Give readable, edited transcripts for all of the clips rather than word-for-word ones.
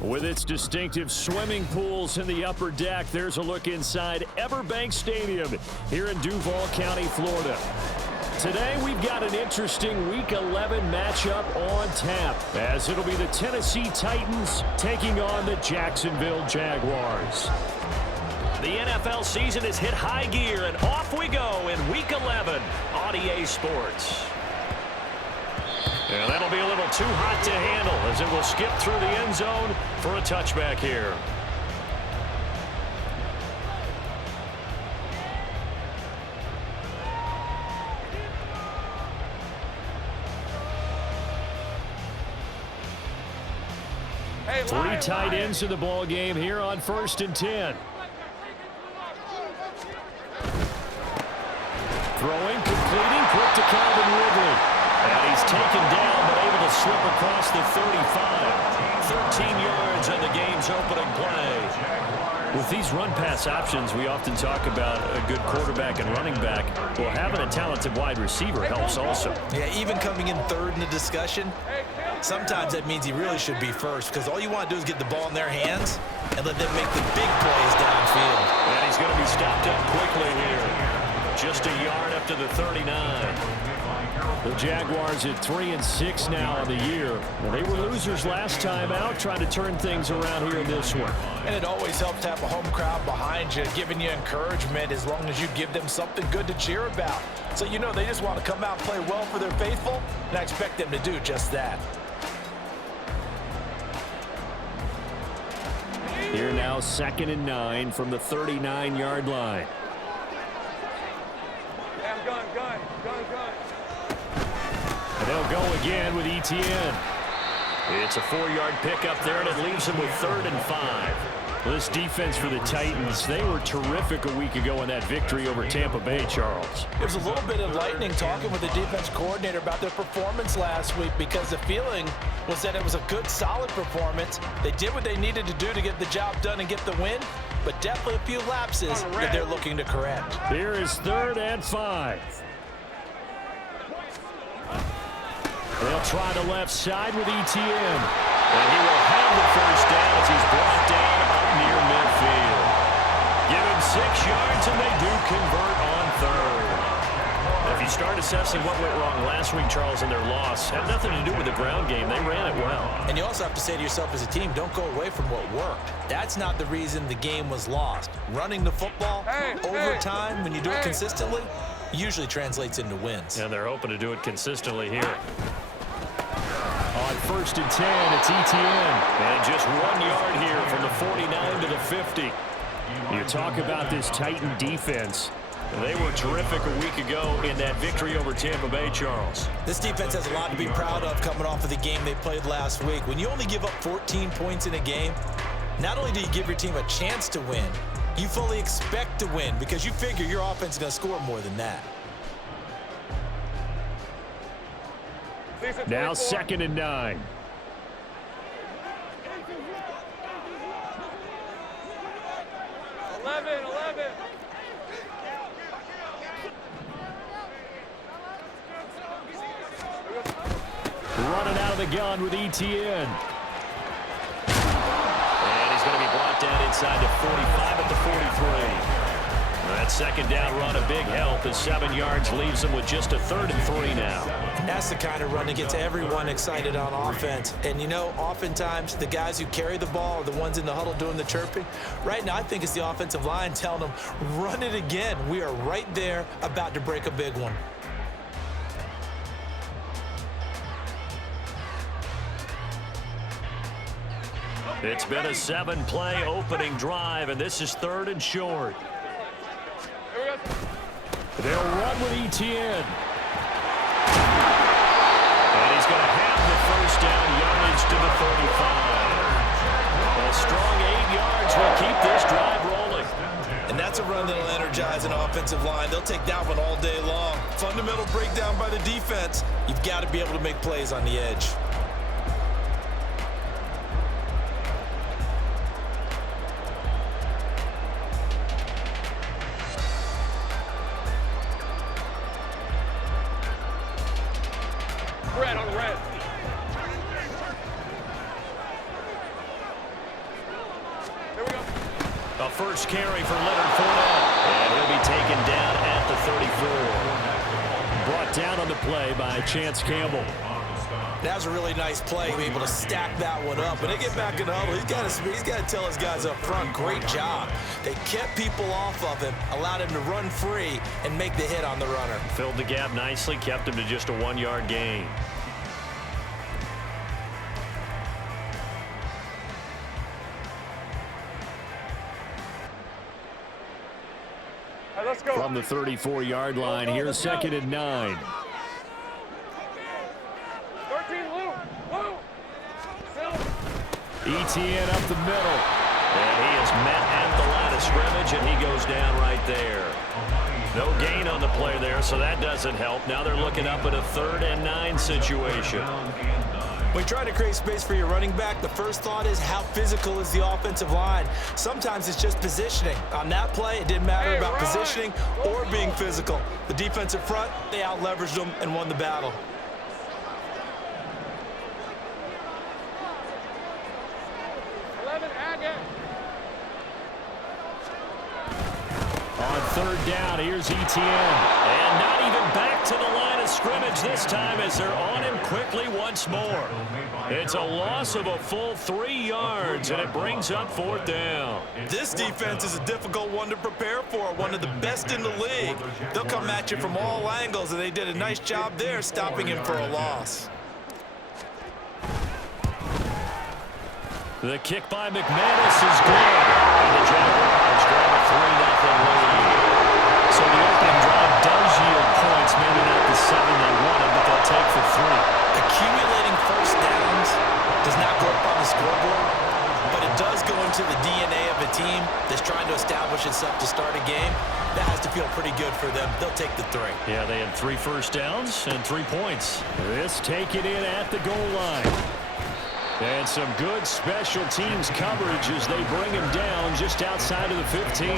With its distinctive swimming pools in the upper deck, there's a look inside Everbank Stadium here in Duval County, Florida. Today, we've got an interesting Week 11 matchup on tap, as it'll be the Tennessee Titans taking on the Jacksonville Jaguars. The NFL season has hit high gear, and off we go in Week 11 on EA Sports. And that'll be a little too hot to handle as it will skip through the end zone for a touchback here. Three tight ends in the ball game here on 1st and 10. Throwing, completing, quick to Calvin Ridley. And he's taken down, but able to slip across the 35. 13 yards on the game's opening play. With these run-pass options, we often talk about a good quarterback and running back. Well, having a talented wide receiver helps also. Yeah, even coming in third in the discussion, sometimes that means he really should be first, because all you want to do is get the ball in their hands and let them make the big plays downfield. And he's going to be stopped up quickly here. Just a yard up to the 39. The Jaguars at 3-6 now on the year. Well, they were losers last time out, trying to turn things around here in this one. And it always helps to have a home crowd behind you, giving you encouragement as long as you give them something good to cheer about. So you know they just want to come out and play well for their faithful, and I expect them to do just that. Here now, 2nd and 9 from the 39-yard line. And they'll go again with ETN. It's a 4-yard pickup there, and it leaves them with 3rd and 5. Well, this defense for the Titans, they were terrific a week ago in that victory over Tampa Bay, Charles. There's a little bit of lightning talking with the defense coordinator about their performance last week, because the feeling was that it was a good, solid performance. They did what they needed to do to get the job done and get the win, but definitely a few lapses that they're looking to correct. Here is 3rd and 5. They'll try the left side with ETN. And he will have the first down as he's brought down up near midfield. Give him 6 yards, and they do convert on 3rd. If you start assessing what went wrong last week, Charles, in their loss, had nothing to do with the ground game. They ran it well. And you also have to say to yourself as a team, don't go away from what worked. That's not the reason the game was lost. Running the football over time, when you do it consistently, usually translates into wins. And they're hoping to do it consistently here. On 1st and 10, it's ETN. And just 1 yard here from the 49 to the 50. You talk about this Titan defense. They were terrific a week ago in that victory over Tampa Bay, Charles. This defense has a lot to be proud of coming off of the game they played last week. When you only give up 14 points in a game, not only do you give your team a chance to win, you fully expect to win because you figure your offense is going to score more than that. Now 2nd and 9. Running out of the gun with ETN. And he's going to be brought down inside the 45 at the 43. That 2nd down run a big help as 7 yards leaves them with just a 3rd and 3 now. And that's the kind of run that gets everyone excited on offense. And, you know, oftentimes the guys who carry the ball are the ones in the huddle doing the chirping. Right now, I think it's the offensive line telling them, run it again. We are right there about to break a big one. It's been a 7-play opening drive, and this is 3rd and short. They'll run with ETN. And he's going to have the first down, yardage to the 35. A strong 8 yards will keep this drive rolling. And that's a run that'll energize an offensive line. They'll take that one all day long. Fundamental breakdown by the defense. You've got to be able to make plays on the edge. Red on red. A first carry for Leonard Fournette. And he'll be taken down at the 34. Brought down on the play by Chance Campbell. That was a really nice play, be able to stack that one up. When they get back in the huddle, he's got to tell his guys up front, great job. They kept people off of him, allowed him to run free, and make the hit on the runner. Filled the gap nicely, kept him to just a 1-yard gain. Let's go. From the 34-yard line, here's 2nd and 9. 13, Lou. ETN up the middle. And he is met at the line of scrimmage, and he goes down right there. No gain on the play there, so that doesn't help. Now they're looking up at a 3rd and 9 situation. When you try to create space for your running back, the first thought is how physical is the offensive line. Sometimes it's just positioning. On that play, it didn't matter about positioning or being physical. The defensive front, they out-leveraged them and won the battle. On 3rd down, here's ETN. And not even back to the line of scrimmage this time as they're on him quickly once more. It's a loss of a full 3 yards, and it brings up 4th down. This defense is a difficult one to prepare for, one of the best in the league. They'll come at you from all angles, and they did a nice job there stopping him for a loss. The kick by McManus is good. And the Jaguars grab a 3-0 lead. So the opening drive does yield points, maybe not the 7 they wanted, but they'll take the 3. Accumulating first downs does not go up on the scoreboard, but it does go into the DNA of a team that's trying to establish itself to start a game. That has to feel pretty good for them. They'll take the 3. Yeah, they had 3 first downs and 3 points. This take it in at the goal line. And some good special teams coverage as they bring him down just outside of the 15.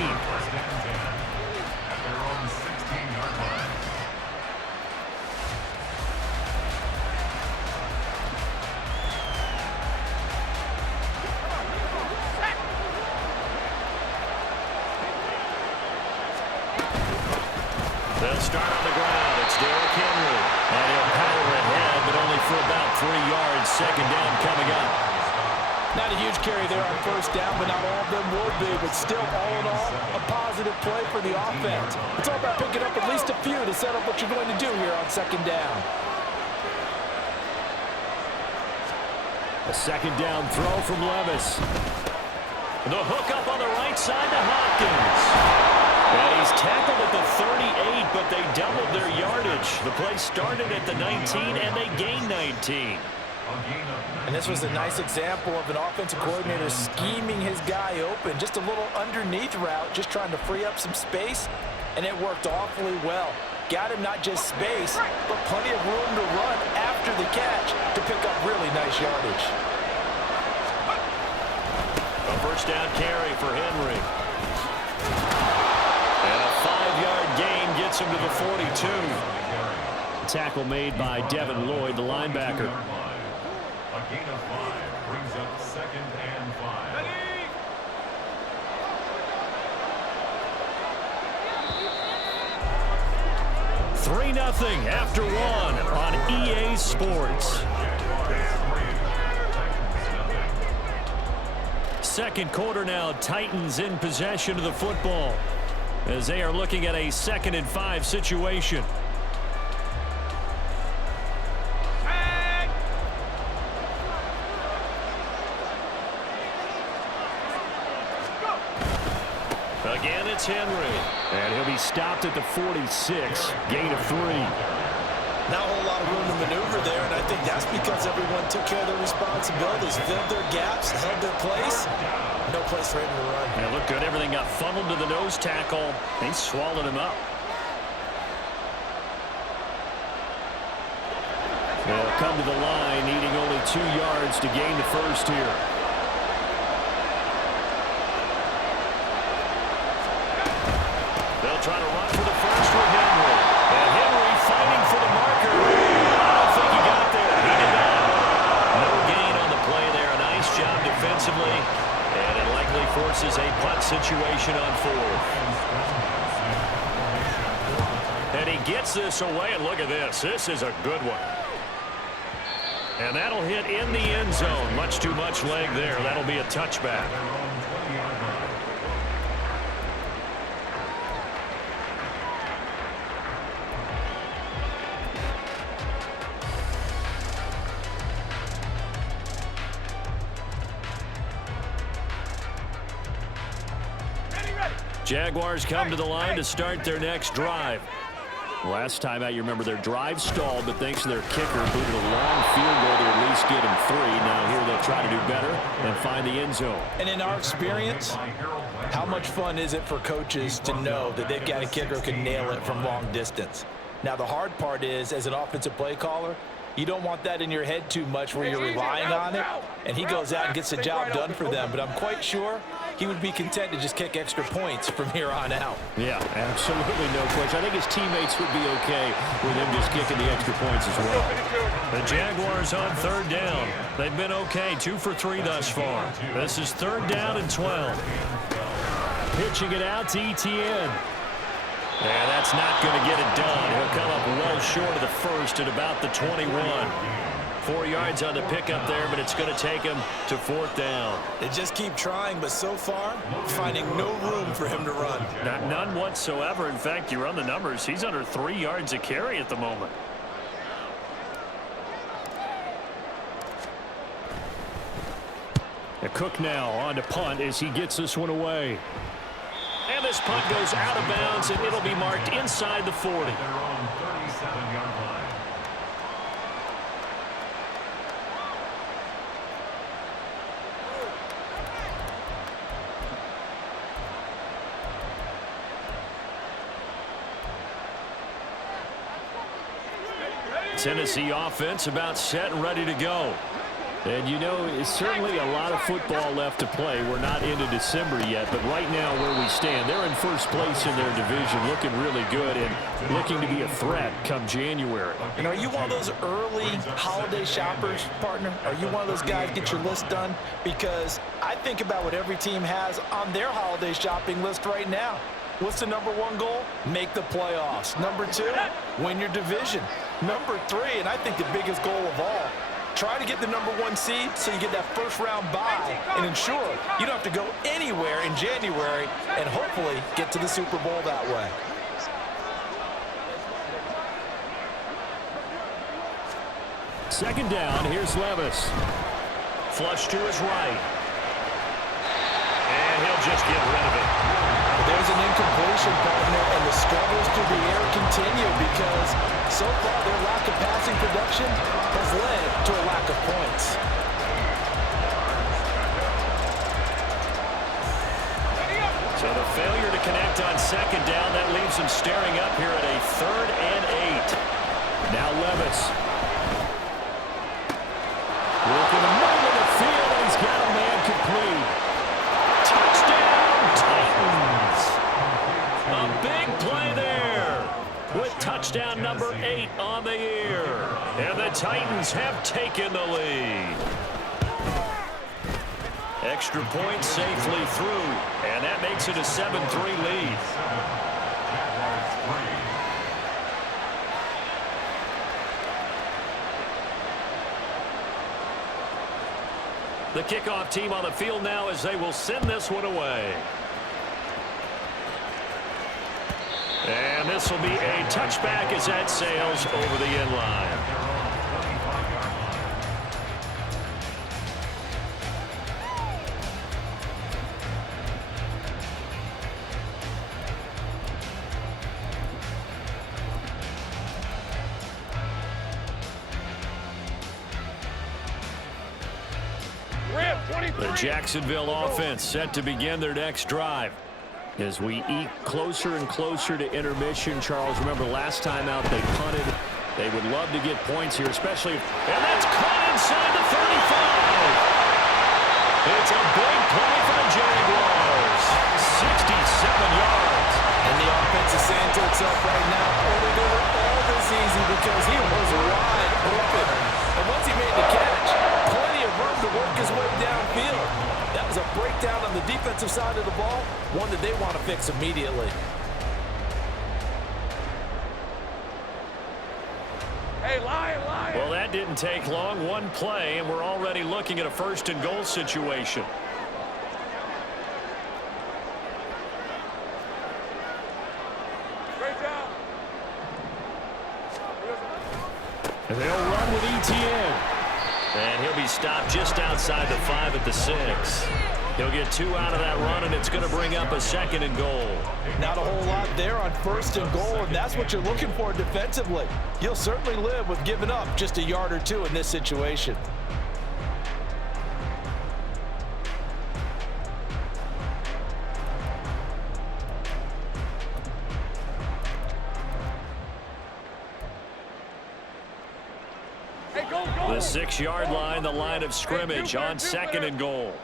They'll start on the ground. It's Derrick Henry. And he'll power ahead, but only for about 3 yards. 2nd down coming up. Not a huge carry there on first down, but not all of them will be. But still, all in all, a positive play for the offense. It's all about picking up at least a few to set up what you're going to do here on 2nd down. A 2nd down throw from Levis. The hook up on the right side to Hopkins. And he's tackled at the 38, but they doubled their yardage. The play started at the 19, and they gained 19. And this was a nice example of an offensive coordinator scheming his guy open. Just a little underneath route, just trying to free up some space, and it worked awfully well. Got him not just space, but plenty of room to run after the catch to pick up really nice yardage. A first down carry for Henry. And a 5-yard gain gets him to the 42. Tackle made by Devin Lloyd, the linebacker. A gain of 5 brings up 2nd and 5. 3-0 after 1 on EA Sports. Second quarter now, Titans in possession of the football as they are looking at a 2nd and 5 situation. Again, it's Henry. And he'll be stopped at the 46. Gain of 3. Not a whole lot of room to maneuver there, and I think that's because everyone took care of their responsibilities, filled their gaps, held their place. No place for him to run. And it looked good. Everything got funneled to the nose tackle. They swallowed him up. They'll come to the line, needing only 2 yards to gain the first here. They'll try to run for the first with Henry. And Henry fighting for the marker. I don't think he got there. He did not. No gain on the play there. A nice job defensively. And it likely simply forces a punt situation on fourth. And he gets this away, and look at this. This is a good one. And that'll hit in the end zone. Much too much leg there. That'll be a touchback. Jaguars come to the line to start their next drive. Last time out, you remember their drive stalled, but thanks to their kicker, booted a long field goal to at least get him 3. Now here they'll try to do better and find the end zone. And in our experience, how much fun is it for coaches to know that they've got a kicker who can nail it from long distance? Now, the hard part is, as an offensive play caller, you don't want that in your head too much where you're relying on it, and he goes out and gets the job done for them. But I'm quite sure he would be content to just kick extra points from here on out. Yeah, absolutely no question. I think his teammates would be okay with him just kicking the extra points as well. The Jaguars on third down. They've been okay, 2 for 3 thus far. This is third down and 12. Pitching it out to Etienne. Yeah, that's not going to get it done. He'll come up well short of the first at about the 21. 4 yards on the pickup there, but it's going to take him to fourth down. They just keep trying, but so far, finding no room for him to run. None whatsoever. In fact, you run the numbers. He's under 3 yards a carry at the moment. A Cook now on to punt as he gets this one away. And this punt goes out of bounds, and it'll be marked inside the 40. Tennessee offense about set and ready to go. And, you know, it's certainly a lot of football left to play. We're not into December yet, but right now where we stand, they're in first place in their division, looking really good and looking to be a threat come January. And are you one of those early holiday shoppers, partner? Are you one of those guys get your list done? Because I think about what every team has on their holiday shopping list right now. What's the number 1 goal? Make the playoffs. Number 2, win your division. Number 3, and I think the biggest goal of all, try to get the number 1 seed so you get that first-round bye and ensure you don't have to go anywhere in January and hopefully get to the Super Bowl that way. Second down, here's Levis. Flush to his right. And he'll just get rid of it. There's an incompletion, partner, and the struggles through the air continue because so far their lack of passing production has led to a lack of points. So the failure to connect on second down, that leaves them staring up here at a 3rd and 8. Now Levis. Working the middle of the field, and he's got a man complete. Touchdown, Titans! A big play there with touchdown number 8 on the year. And the Titans have taken the lead. Extra point safely through, and that makes it a 7-3 lead. The kickoff team on the field now as they will send this one away. And this will be a touchback as that sails over the end line. The Jacksonville offense set to begin their next drive. As we eke closer and closer to intermission, Charles, remember last time out they punted. They would love to get points here, especially and that's caught inside the 35. It's a big play for the Jaguars. 67 yards. And the offense is saying to itself right now, oh, they did it all this easy because he was wide open. And once he made the catch, plenty of room to work his way downfield. That was a breakdown on the defensive side of the ball, one that they want to fix immediately. Hey, Lion. Well, that didn't take long. One play, and we're already looking at a first-and-goal situation. Great job. And they'll run with ETN. And he'll be stopped just outside the 5 at the 6. He'll get 2 out of that run, and it's going to bring up a second and goal. Not a whole lot there on first and goal, and that's what you're looking for defensively. You'll certainly live with giving up just a yard or 2 in this situation. Hey, go. The 6-yard line, the line of scrimmage on second and goal.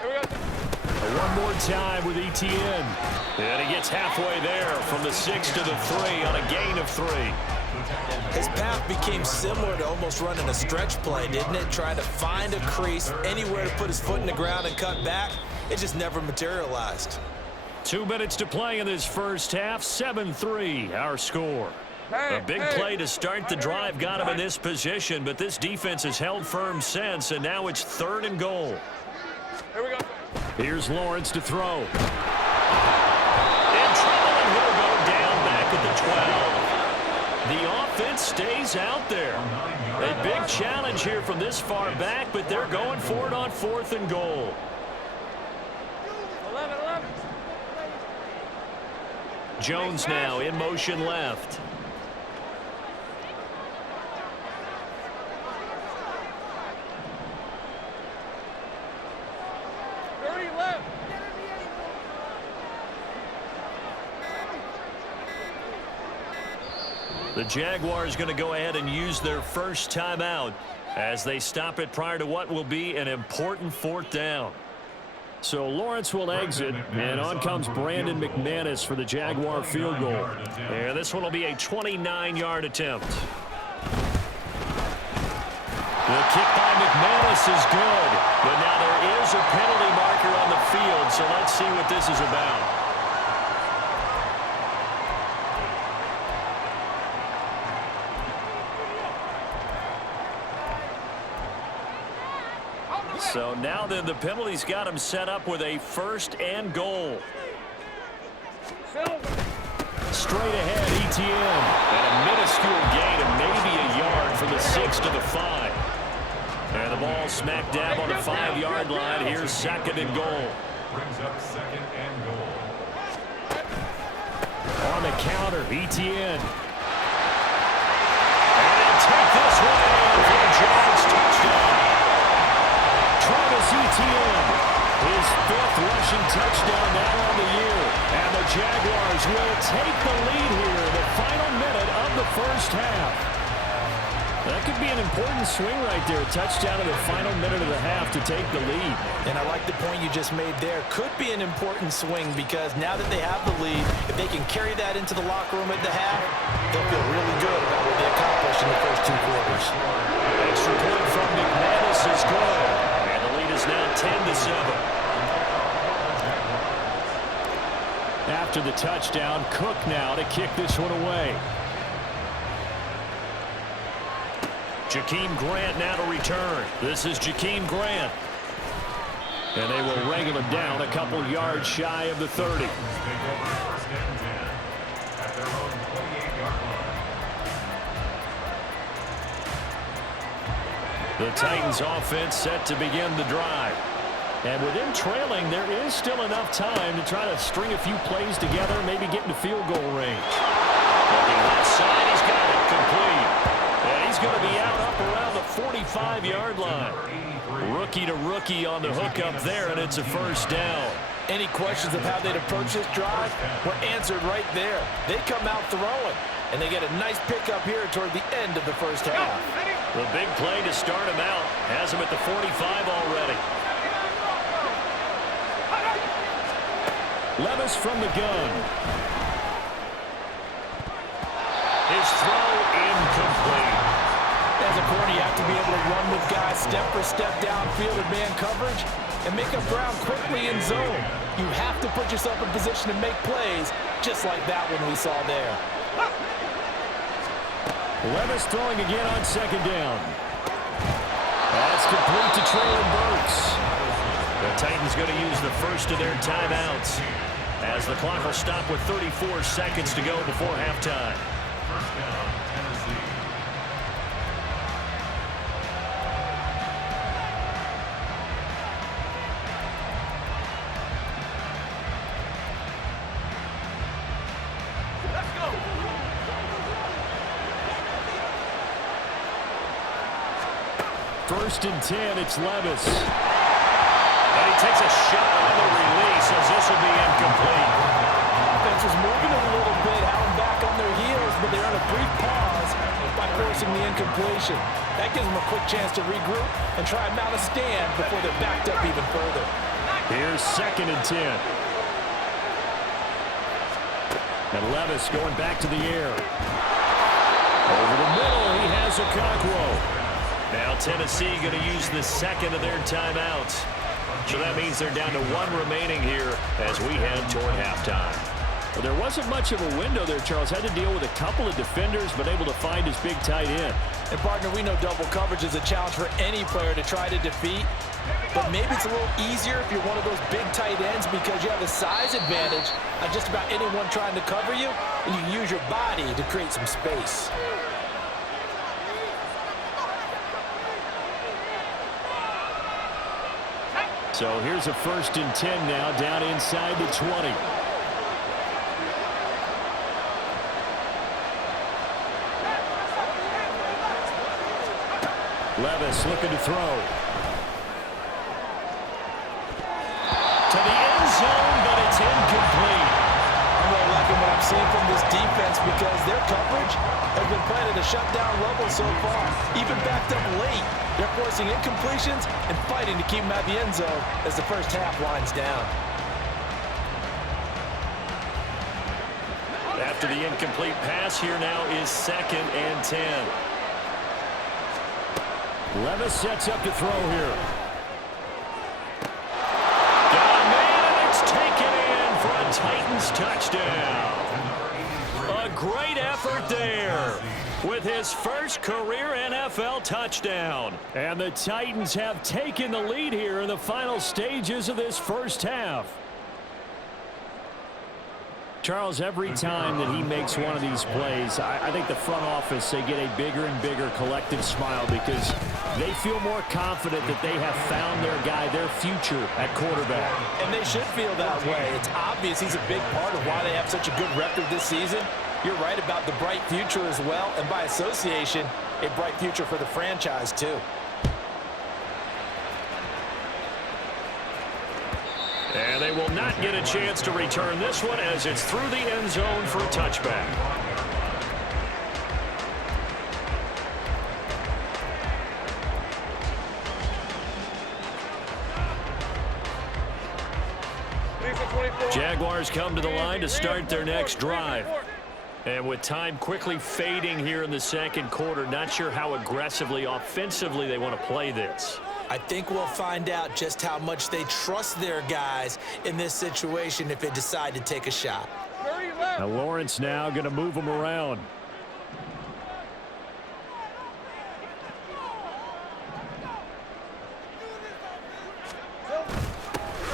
Here we go. One more time with ETN. And he gets halfway there from the 6 to the 3 on a gain of 3. His path became similar to almost running a stretch play, didn't it? Trying to find a crease, anywhere to put his foot in the ground and cut back. It just never materialized. 2 minutes to play in this first half. 7-3, our score. A big play to start the drive got him in this position, but this defense has held firm since, and now it's 3rd and goal. Here we go. Here's Lawrence to throw. In trouble, and he'll go down back at the 12. The offense stays out there. A big challenge here from this far back, but they're going for it on 4th and goal. 11. Jones now in motion left. The Jaguars going to go ahead and use their first timeout as they stop it prior to what will be an important 4th down. So Lawrence will exit, and on comes Brandon McManus for the Jaguar field goal. And this one will be a 29-yard attempt. The kick by McManus is good, but now there is a penalty marker on the field, so let's see what this is about. So now then the penalty's got him set up with a 1st and goal. Straight ahead, ETN. And a minuscule gain of maybe a yard from the 6 to the 5. And the ball smack dab on the 5-yard line. Here's 2nd and goal. Brings up 2nd and goal. On the counter, ETN. And they'll take this one in for the Giants touchdown. ETN, his 5th rushing touchdown now on the year. And the Jaguars will take the lead here in the final minute of the first half. That could be an important swing right there. A touchdown in the final minute of the half to take the lead. And I like the point you just made there. Could be an important swing because now that they have the lead, if they can carry that into the locker room at the half, they'll feel really good about what they accomplished in the first 2 quarters. Extra point from McManus is good. Is now 10-7. After the touchdown, Cook now to kick this one away. Jakeem Grant now to return. This is Jakeem Grant. And they will wrangle him down a couple yards shy of the 30. The Titans offense set to begin the drive. And with them trailing, there is still enough time to try to string a few plays together, maybe get into field goal range. Looking left side, he's got it complete. And he's going to be out up around the 45-yard line. Rookie to rookie on the hook up there, and it's a 1st down. Any questions of how they'd approach this drive were answered right there. They come out throwing, and they get a nice pickup here toward the end of the first half. The big play to start him out has him at the 45 already. Levis from the gun. His throw incomplete. As a corner, you have to be able to run with guys step for step downfield in man coverage. and make up ground quickly in zone. You have to put yourself in position to make plays, just like that one we saw there. Levis throwing again on second down. That's complete to Traylon Burks. The Titans going to use the first of their timeouts as the clock will stop with 34 seconds to go before halftime. First down, Tennessee. First and 10, it's Levis. And he takes a shot on the release as this will be incomplete. Offense was moving a little bit, having back on their heels, but they're on a brief pause by forcing the incompletion. That gives them a quick chance to regroup and try and mount a stand before they're backed up even further. Here's second and 10. And Levis going back to the air. Over the middle, he has Okonkwo. Now Tennessee going to use the second of their timeouts. So that means they're down to one remaining here as we head toward halftime. Well, there wasn't much of a window there, Charles. Had to deal with a couple of defenders, but able to find his big tight end. And, partner, we know double coverage is a challenge for any player to try to defeat. But maybe it's a little easier if you're one of those big tight ends because you have a size advantage on just about anyone trying to cover you, and you can use your body to create some space. So here's a first and 10 now, down inside the 20. Levis looking to throw. To the end zone, but it's incomplete. I'm really liking what I'm seeing from this defense because their coverage has been playing at a shutdown level so far. Even backed up late, they're forcing incompletions and fighting to keep them out of the end zone as the first half winds down. After the incomplete pass, here now is second and 10. Levis sets up to throw here. Got a man, and it's taken in for a Titans touchdown. A great effort there with his first career NFL touchdown. And the Titans have taken the lead here in the final stages of this first half. Charles, every time that he makes one of these plays, I think the front office, they get a bigger and bigger collective smile because they feel more confident that they have found their guy, their future at quarterback. And they should feel that way. It's obvious he's a big part of why they have such a good record this season. You're right about the bright future as well, and by association, a bright future for the franchise too. And they will not get a chance to return this one as it's through the end zone for a touchback. Jaguars come to the line to start their next drive. And with time quickly fading here in the second quarter, not sure how aggressively, offensively they want to play this. I think we'll find out just how much they trust their guys in this situation if they decide to take a shot. Now Lawrence now going to move them around.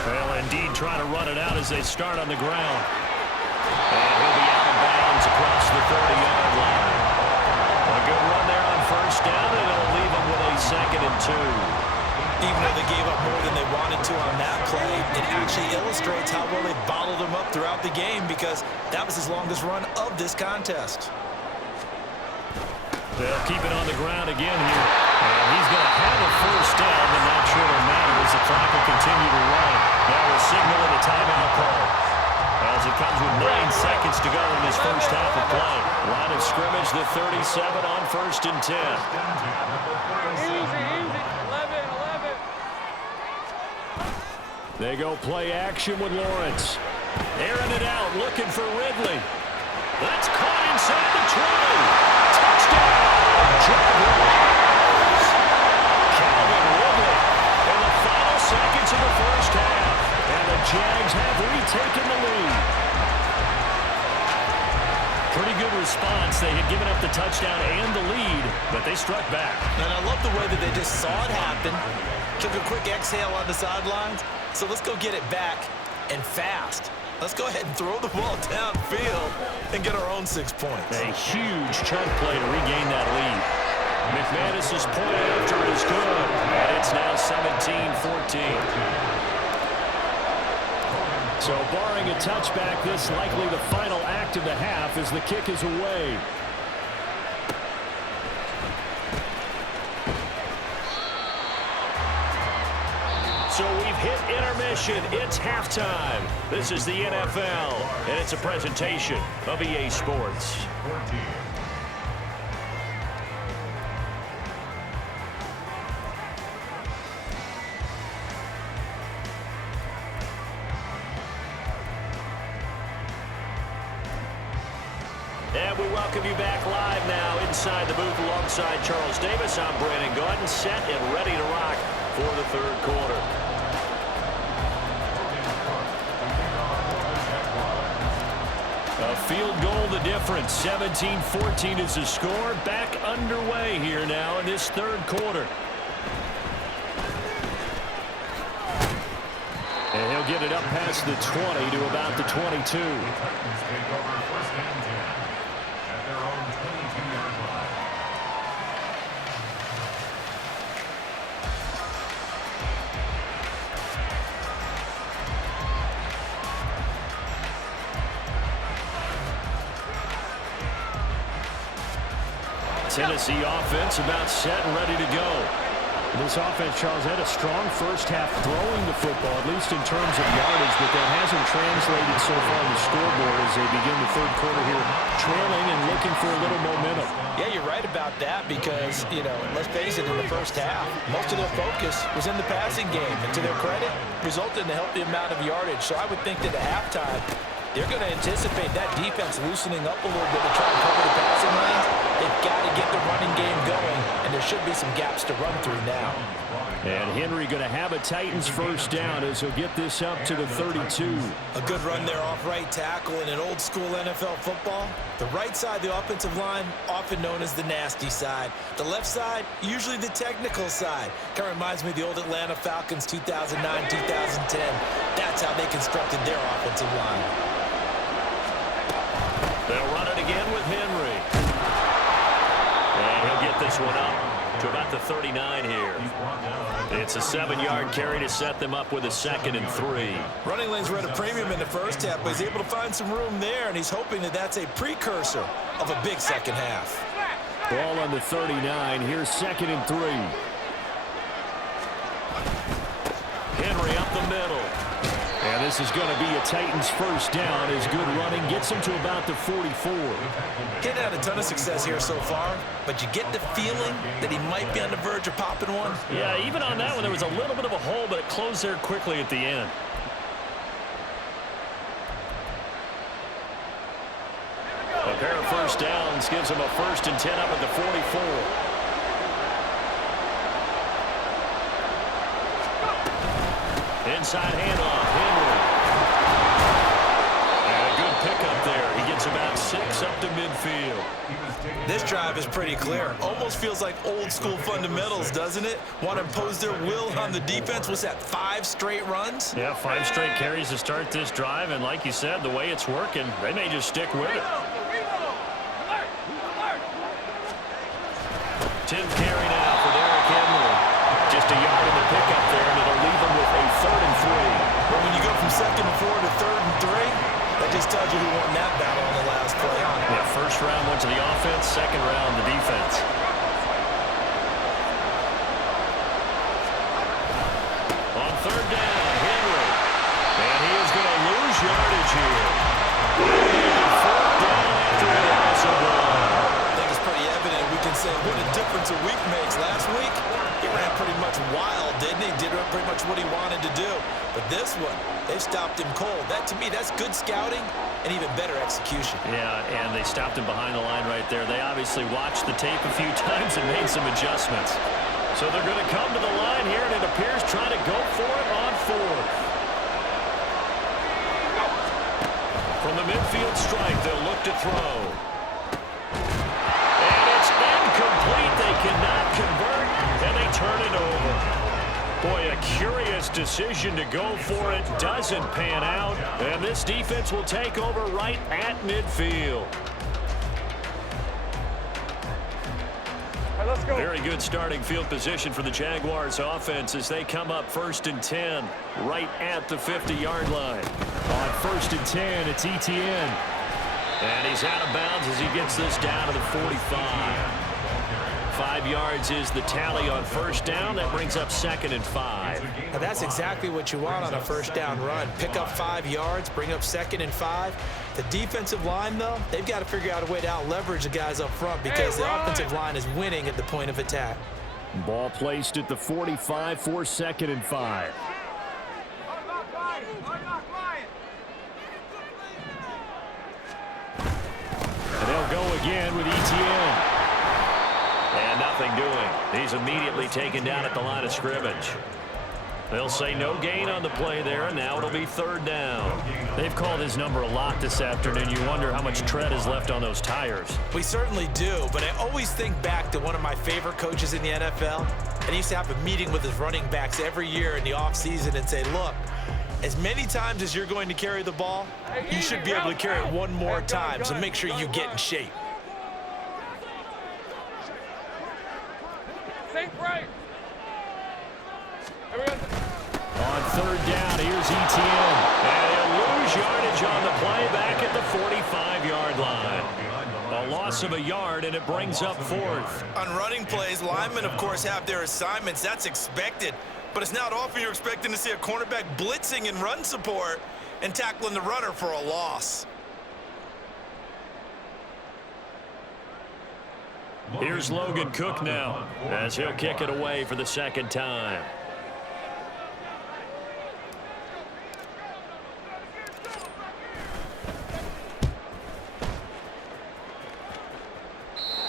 Well, indeed, trying to run it out as they start on the ground. And he'll be out of bounds across the 30-yard line. A good run there on first down, and it'll leave them with a second and 2. Even though they gave up more than they wanted to on that play, it actually illustrates how well they bottled them up throughout the game because that was his longest run of this contest. They'll keep it on the ground again here. And he's going to have a first down, but not sure it'll matter as the clock will continue to run. Now we're signaling a timeout call as it comes with 9 seconds to go in this first half of play. Line of scrimmage, the 37 on first and 10. They go play action with Lawrence. Airing it out, looking for Ridley. That's caught inside the 20. Touchdown, Jaguars. Calvin Ridley in the final seconds of the taken the lead. Pretty good response. They had given up the touchdown and the lead, but they struck back. And I love the way that they just saw it happen, took a quick exhale on the sidelines. So let's go get it back, and fast. Let's go ahead and throw the ball downfield and get our own 6 points. A huge chunk play to regain that lead. McManus's point after is good, and it's now 17-14. So barring a touchback, this likely the final act of the half as the kick is away. So we've hit intermission. It's halftime. This is the NFL, and it's a presentation of EA Sports. And we welcome you back live now inside the booth alongside Charles Davis. I'm Brandon Gaudin, set and ready to rock for the third quarter. A field goal the difference. 17-14 is the score. Back underway here now in this third quarter. And he'll get it up past the 20 to about the 22. Tennessee offense about set and ready to go. This offense, Charles, had a strong first half throwing the football, at least in terms of yardage, but that hasn't translated so far on the scoreboard as they begin the third quarter here, trailing and looking for a little momentum. Yeah, you're right about that because, you know, let's face it, in the first half, most of their focus was in the passing game. And to their credit, resulted in a healthy amount of yardage. So I would think that at halftime, they're going to anticipate that defense loosening up a little bit to try and cover the passing lanes. They've got to get the running game going, and there should be some gaps to run through now. And Henry going to have a Titans first down as he'll get this up to the 32. A good run there off right tackle in an old school NFL football. The right side of the offensive line, often known as the nasty side. The left side, usually the technical side. Kind of reminds me of the old Atlanta Falcons 2009, 2010. That's how they constructed their offensive line. They'll run it again with Henry. And he'll get this one up to about the 39 here. It's a 7-yard carry to set them up with a 2nd and 3. Running lanes were at a premium in the first half, but he's able to find some room there, and he's hoping that that's a precursor of a big second half. Ball on the 39. Here's 2nd and 3. Henry up the middle. And this is going to be a Titans first down as good running gets him to about the 44. Getting had a ton of success here so far, but you get the feeling that he might be on the verge of popping one. Yeah, even on that one, there was a little bit of a hole, but it closed there quickly at the end. A pair of first downs gives him a 1st and 10 up at the 44. Inside handoff, Henry. And a good pickup there. He gets about 6 up to midfield. This drive is pretty clear. Almost feels like old school fundamentals, doesn't it? Want to impose their will on the defense. Was that 5 straight runs? Yeah, 5 straight carries to start this drive. And like you said, the way it's working, they may just stick with it. 10th carry now for Derrick Henry. Just a yard in the pickup there, and it'll leave him with a 3rd and 3. But when you go from 2nd and 4 to 3rd and 3, that just tells you who won that battle on the last play. Yeah, first round went to the offense, second round the defense. On 3rd down, Henry. And he is going to lose yardage here. And 4th down after a loss of 1. I think it's pretty evident. We can say what a difference a week makes. Last week, he ran pretty much wild, didn't he? Did pretty much what he wanted to do. But this one, they stopped him cold. That, to me, that's good scouting and even better execution. Yeah, and they stopped him behind the line right there. They obviously watched the tape a few times and made some adjustments. So they're going to come to the line here, and it appears trying to go for it on 4th. back to throw. And it's incomplete. They cannot convert, and they turn it over. Boy, a curious decision to go for it. Doesn't pan out. And this defense will take over right at midfield. Let's go. Very good starting field position for the Jaguars offense as they come up 1st and 10 right at the 50-yard line. On 1st and 10, it's Etienne. And he's out of bounds as he gets this down to the 45. 5 yards is the tally on 1st down. That brings up 2nd and 5. Now that's exactly what you want on a 1st down run. Pick up 5 yards, bring up 2nd and 5. The defensive line, though, they've got to figure out a way to out-leverage the guys up front because the offensive line is winning at the point of attack. Ball placed at the 45 for 2nd and 5. And they'll go again with Etienne. And nothing doing. He's immediately taken down at the line of scrimmage. They'll say no gain on the play there, and now it'll be 3rd down. They've called his number a lot this afternoon. You wonder how much tread is left on those tires. We certainly do, but I always think back to one of my favorite coaches in the NFL, and he used to have a meeting with his running backs every year in the offseason and say, look, as many times as you're going to carry the ball, you should be able to carry it one more time, so make sure you get in shape. On 3rd down, here's Etienne. And he'll lose yardage on the play back at the 45-yard line. A loss of a yard, and it brings up 4th. On running plays, linemen, of course, have their assignments. That's expected. But it's not often you're expecting to see a cornerback blitzing in run support and tackling the runner for a loss. Here's Logan Cook now as he'll kick it away for the 2nd time.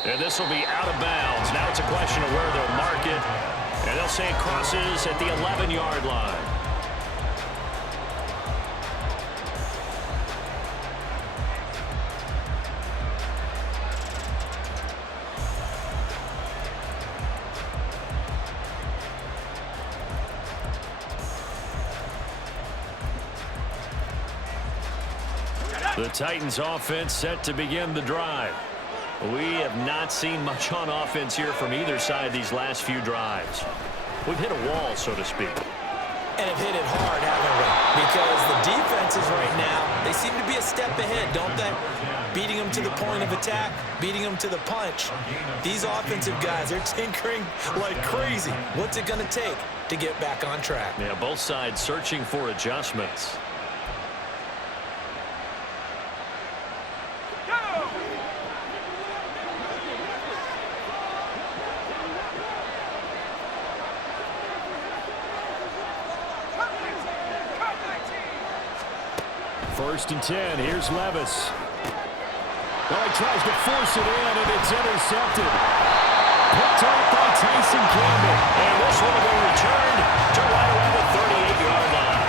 And this will be out of bounds. Now it's a question of where they'll mark it. And they'll say it crosses at the 11-yard line. The Titans offense set to begin the drive. We have not seen much on offense here from either side these last few drives. We've hit a wall, so to speak. And have hit it hard, haven't we? Because the defenses right now, they seem to be a step ahead, don't they? Beating them to the point of attack, beating them to the punch. These offensive guys, they're tinkering like crazy. What's it going to take to get back on track? Yeah, both sides searching for adjustments. First and 10. Here's Levis. Well, he tries to force it in, and it's intercepted. Picked up by Tyson Campbell. And this one will be returned to right around the 38-yard line.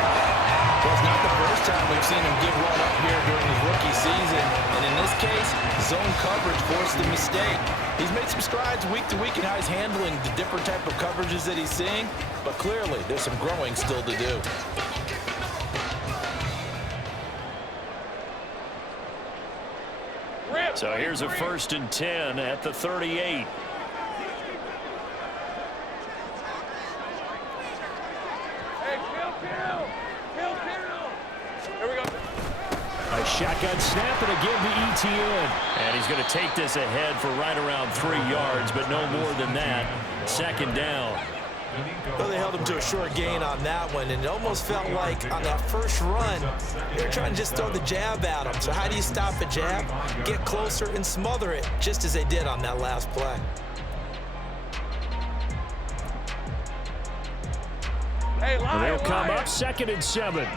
Well, it's not the first time we've seen him give one up here during his rookie season. And in this case, zone coverage forced the mistake. He's made some strides week to week in how he's handling the different type of coverages that he's seeing. But clearly, there's some growing still to do. So here's a 1st and 10 at the 38. Hey, kill. Here we go. A shotgun snap and again to Etienne. And he's going to take this ahead for right around 3 yards, but no more than that. 2nd down. Well, they held him to a short gain on that one, and it almost felt like on that first run, they were trying to just throw the jab at him. So how do you stop a jab? Get closer and smother it, just as they did on that last play. Hey, And they'll come up 2nd and 7.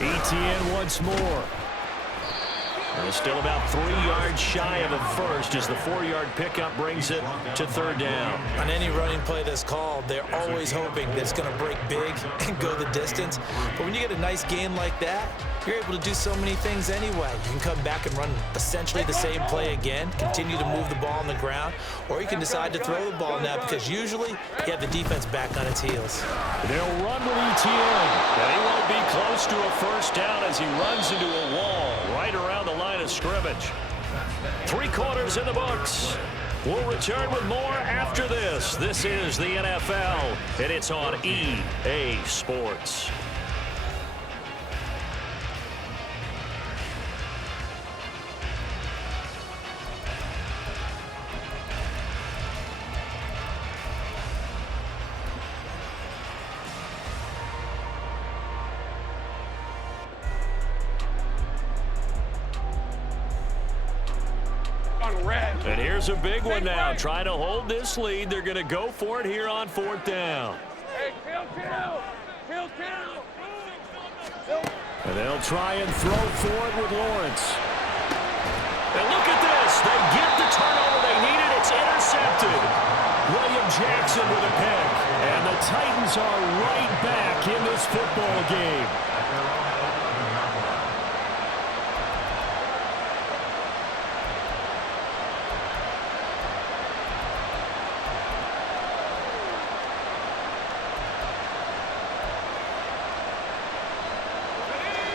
Etienne once more. Well, still about 3 yards shy of a first as the 4-yard pickup brings it to third down. On any running play that's called, they're always hoping that it's going to break big and go the distance. But when you get a nice game like that, you're able to do so many things anyway. You can come back and run essentially the same play again, continue to move the ball on the ground, or you can decide to throw the ball now because usually you have the defense back on its heels. They'll run with ETN, and he won't be close to a first down as he runs into a wall right around the line of scrimmage. 3 quarters in the books. We'll return with more after this. This is the NFL, and it's on EA Sports. And here's a big one now. Trying to hold this lead. They're going to go for it here on 4th down. And they'll try and throw for it with Lawrence. And look at this. They get the turnover they needed. It's intercepted. William Jackson with a pick. And the Titans are right back in this football game.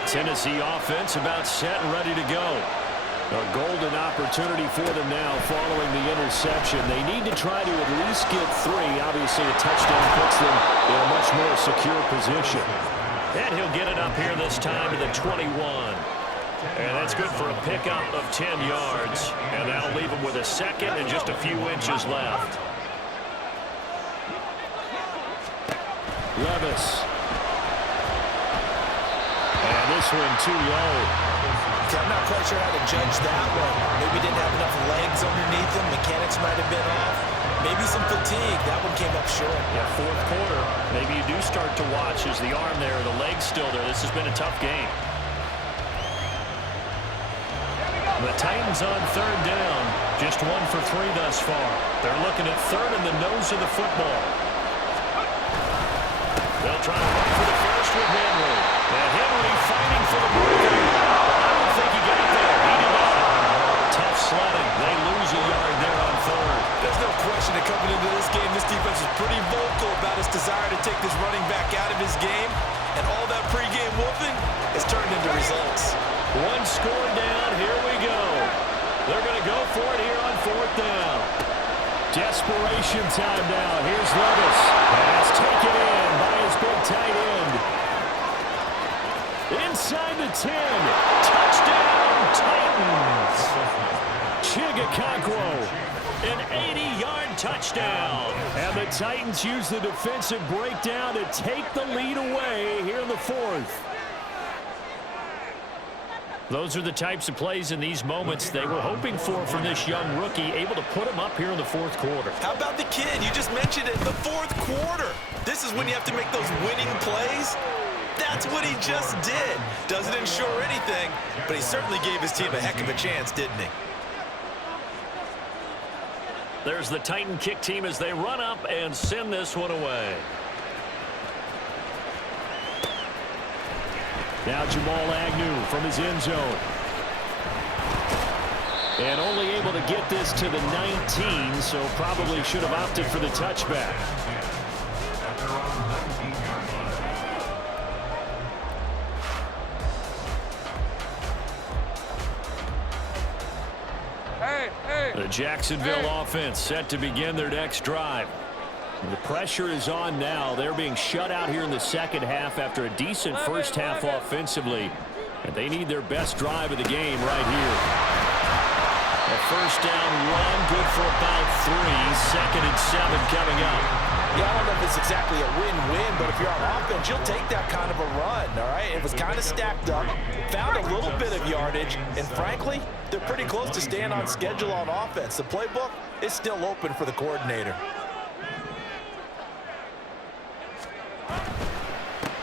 Tennessee offense about set and ready to go. A golden opportunity for them now following the interception. They need to try to at least get 3. Obviously, a touchdown puts them in a much more secure position. And he'll get it up here this time to the 21. And that's good for a pickup of 10 yards. And that'll leave him with a second and just a few inches left. Levis. And this one too low. I'm not quite sure how to judge that one. Maybe didn't have enough legs underneath him. Mechanics might have been off. Maybe some fatigue. That one came up short. Yeah, 4th quarter. Maybe you do start to watch as the arm there, the leg's still there. This has been a tough game. The Titans on 3rd down. Just 1 for 3 thus far. They're looking at 3rd and the nose of the football. They'll try to run for the first with Henry. And Henry fighting for the break. I don't think he got there. He did not. Tough sledding. They lose a yard there on 3rd. There's no question that coming into this game, this defense is pretty vocal about his desire to take this running back out of his game. And all that pregame whooping has turned into results. 1 score down. Here we go. They're going to go for it here on 4th down. Desperation time now. Here's Levis. Pass taken in by his big tight end. Inside the 10. Touchdown, Titans. Chigakonkwo. An 80-yard touchdown. And the Titans use the defensive breakdown to take the lead away here in the 4th. Those are the types of plays in these moments they were hoping for from this young rookie, able to put him up here in the 4th quarter. How about the kid? You just mentioned it, the 4th quarter. This is when you have to make those winning plays. That's what he just did. Doesn't ensure anything, but he certainly gave his team a heck of a chance, didn't he? There's the Titan kick team as they run up and send this one away. Now Jamal Agnew from his end zone. And only able to get this to the 19, so probably should have opted for the touchback. The Jacksonville offense set to begin their next drive. The pressure is on now. They're being shut out here in the second half after a decent first half offensively. And they need their best drive of the game right here. A first down run, good for about 3. 2nd and 7 coming up. Yeah, I don't know if it's exactly a win-win, but if you're on offense, you'll take that kind of a run, all right? It was kind of stacked up, found a little bit of yardage, and frankly, they're pretty close to staying on schedule on offense. The playbook is still open for the coordinator.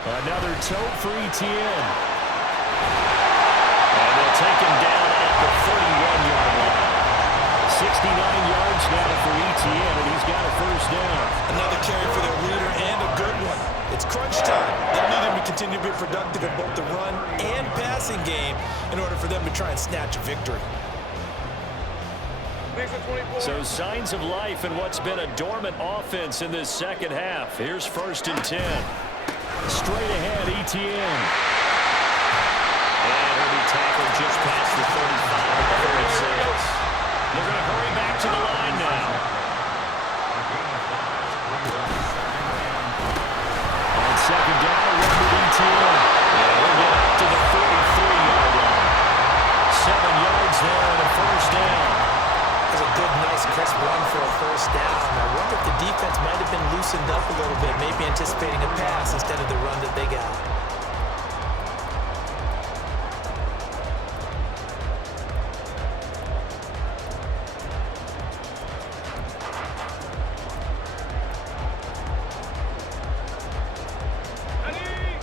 Another toe for ETN. And they'll take him down at the 31-yard line. 69 yards now for Etienne, and he's got a first down. Another carry for their leader and a good one. It's crunch time. They'll need him to continue to be productive in both the run and passing game in order for them to try and snatch a victory. So signs of life in what's been a dormant offense in this second half. Here's 1st and 10. Straight ahead, Etienne. And he'll be tackled just past the 35-36. They're going to hurry back to the line now. On second down, a run with Etienne. And he'll get up to the 43-yard line. 7 yards there and a first down. That's a good, nice, crisp run for a first down. I wonder if the defense might have been loosened up a little bit, maybe anticipating a pass instead of the run that they got.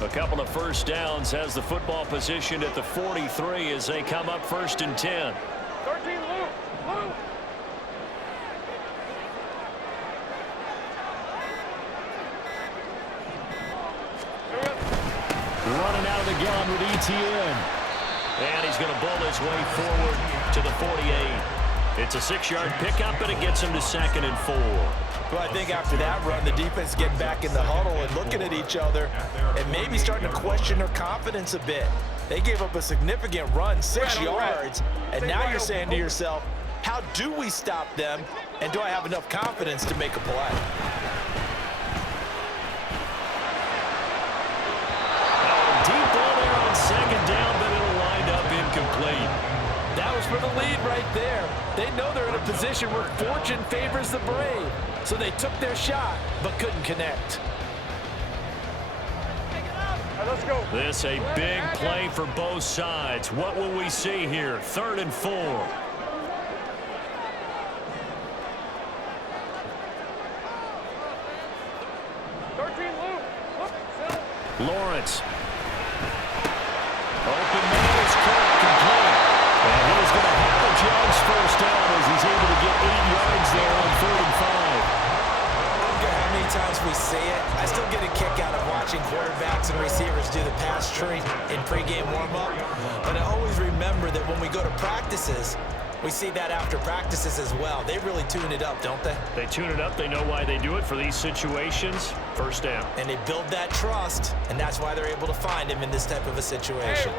A couple of first downs has the football positioned at the 43 as they come up 1st and 10. 13, Luke. Running out of the gun with Etienne. And he's going to bull his way forward to the 48. It's a 6-yard pickup, and it gets him to 2nd and 4. Well, I think after that run, the defense getting back in the huddle and looking at each other and maybe starting to question their confidence a bit. They gave up a significant run, 6 yards, and now you're saying to yourself, how do we stop them, and do I have enough confidence to make a play? Deep ball there on 2nd down, but it'll wind up incomplete. That was for the lead right there. They know they're in a position where fortune favors the brave. So they took their shot, but couldn't connect. Let's go. This a big play for both sides. What will we see here? 3rd and 4. Lawrence. Open man is caught complete. And he's going to have a Jones first down as he's able to get 8 yards there on 3rd and 5. I don't care how many times we see it. I still get a kick out of watching quarterbacks and receivers do the pass tree in pregame warm-up. But I always remember that when we go to practices, we see that after practices as well. They really tune it up, don't they? They tune it up. They know why they do it for these situations. First down. And they build that trust, and that's why they're able to find him in this type of a situation.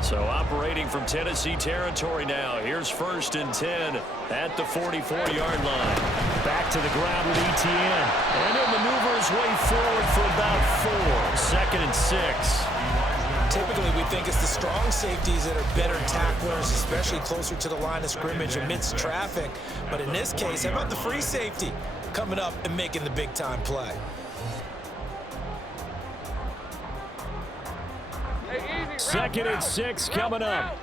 So operating from Tennessee territory now. Here's 1st and 10 at the 44-yard line. Back to the ground with Etienne. And he'll maneuver his way forward for about 4. 2nd and 6. Typically, we think it's the strong safeties that are better tacklers, especially closer to the line of scrimmage amidst traffic. But in this case, how about the free safety coming up and making the big-time play? 2nd and 6 coming up.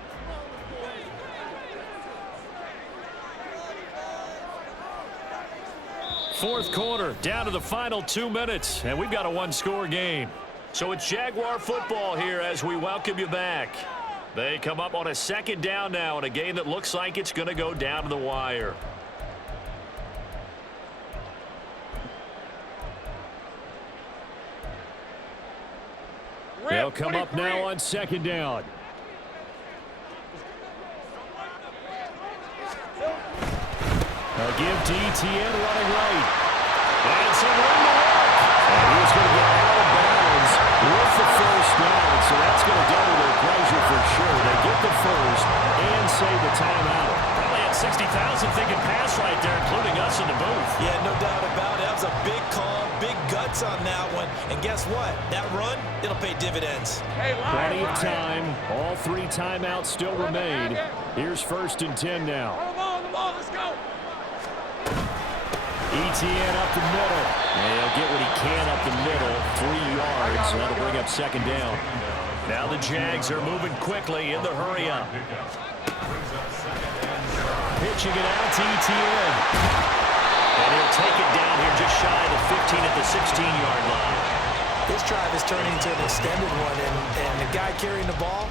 Fourth quarter, down to the final 2 minutes, and we've got a one-score game. So it's Jaguar football here as we welcome you back. They come up on a 2nd down now in a game that looks like it's going to go down to the wire. They'll come up now on 2nd down. A give to Etienne running right. And some room to work. And he's going to get out of bounds with the first down. So that's going to double their pleasure for sure. They get the first and save the timeout. Probably had 60,000 thinking pass right there, including us in the booth. Yeah, no doubt about it. That was a big call, big guts on that one. And guess what? That run, it'll pay dividends. Plenty of time. All 3 timeouts still remain. Here's 1st and 10 now. Let's go. Etienne up the middle. And he'll get what he can up the middle. 3 yards. So that'll bring up 2nd down. Now the Jags are moving quickly in the hurry up. Pitching it out to Etienne. And he'll take it down here just shy of the 15 at the 16-yard line. This drive is turning into an extended one, and the guy carrying the ball,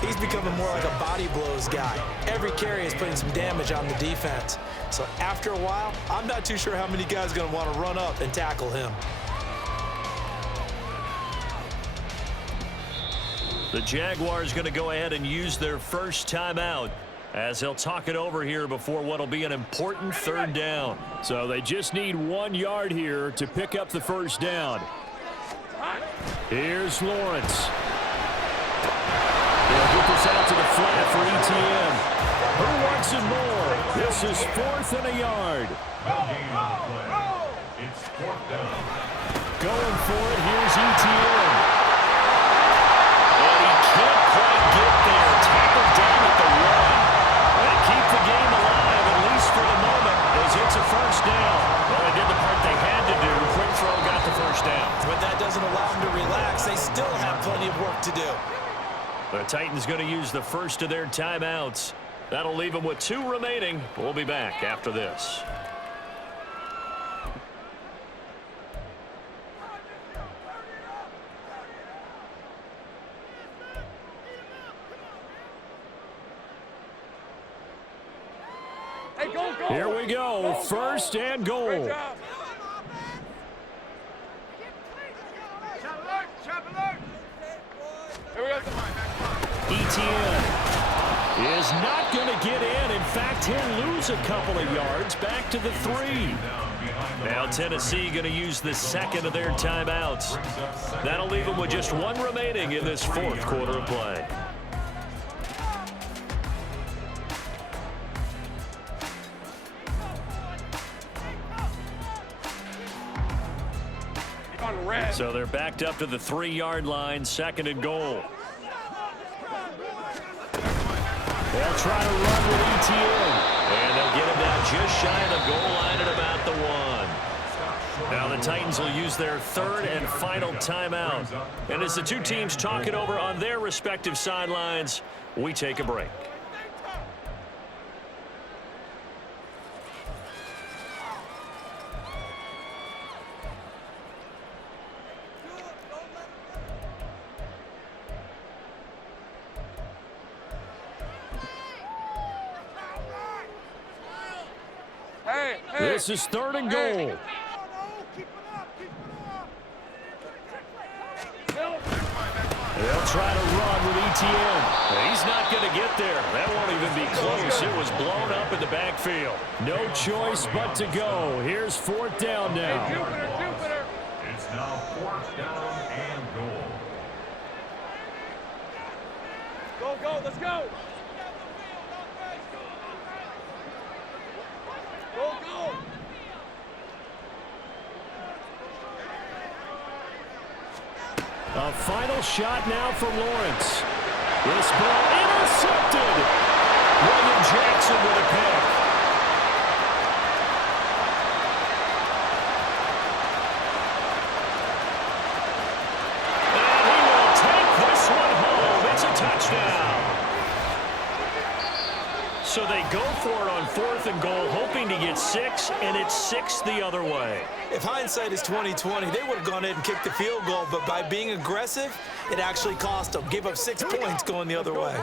He's becoming more like a body blows guy. Every carry is putting some damage on the defense. So after a while, I'm not too sure how many guys are going to want to run up and tackle him. The Jaguars going to go ahead and use their first timeout as they'll talk it over here before what will be an important third down. So they just need 1 yard here to pick up the first down. Here's Lawrence. They'll get this out to the flat for ETN. Who wants it more? This is 4th and a yard. It's 4th down. Going for it. Here's ETN. And he can't quite get there. Tackled down at the 1. And keep the game alive, at least for the moment, as it's a first down. Well, they did the part they had to do. Quick throw got the first down. But that doesn't allow them to relax. They still have plenty of work to do. The Titans going to use the first of their timeouts. That'll leave them with 2 remaining. We'll be back after this. Here we go. First and goal. ETN is not going to get in. In fact, he'll lose a couple of yards back to the 3. Now Tennessee going to use the second of their timeouts. That'll leave them with just 1 remaining in this 4th quarter of play. So they're backed up to the 3-yard line, 2nd and goal. They'll try to run with ETN. And they'll get him down just shy of the goal line at about the 1. Now the Titans will use their 3rd and final timeout. And as the 2 teams talk it over on their respective sidelines, we take a break. This is 3rd and goal. They'll try to run with ETN. He's not going to get there. That won't even be close. It was blown up in the backfield. No choice but to go. Here's 4th down now. It's now 4th down and goal. Go, let's go. Go. A final shot now for Lawrence. This ball intercepted. William Jackson with a pick. And he will take this one home. It's a touchdown. So they go for it on 4th and goal, hoping to get 6, and it's 6 the other way. If hindsight is 20/20, they would have gone ahead and kicked the field goal, but by being aggressive, it actually cost them. Gave up 6 points going the other way.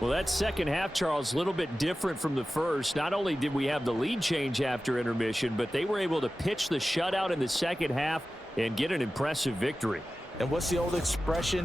Well, that second half, Charles, a little bit different from the first. Not only did we have the lead change after intermission, but they were able to pitch the shutout in the second half and get an impressive victory. And what's the old expression?